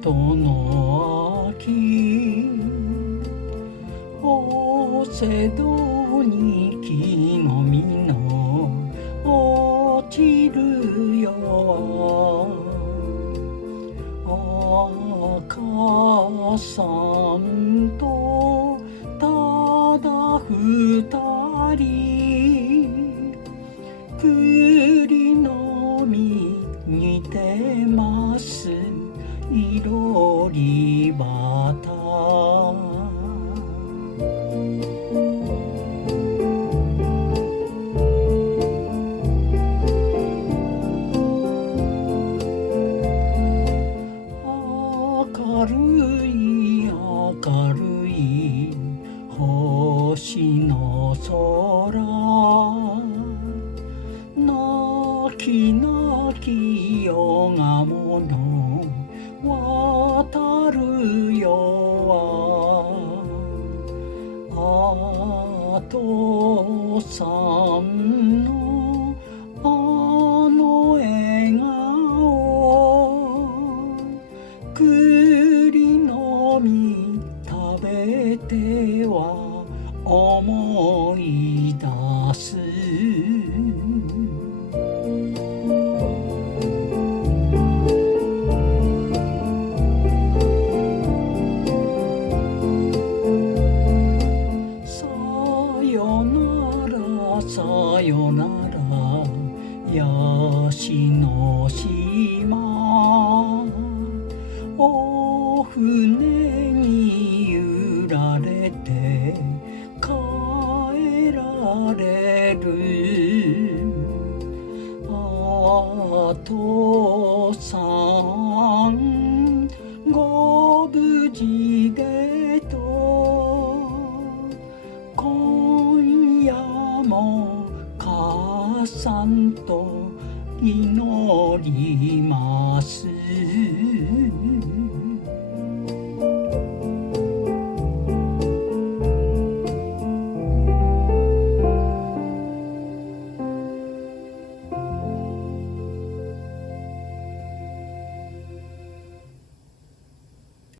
との秋おせどに木の実の落ちるよ母さんとただ二人栗の実似てますいろりばた明るい明るい星の空泣き泣きよがもの渡るよあとさんのあの笑顔栗の実食べては思い出すさよならさよならヤシの島お船に揺られて帰られるあとさんご無事でと今夜も母さんと祈ります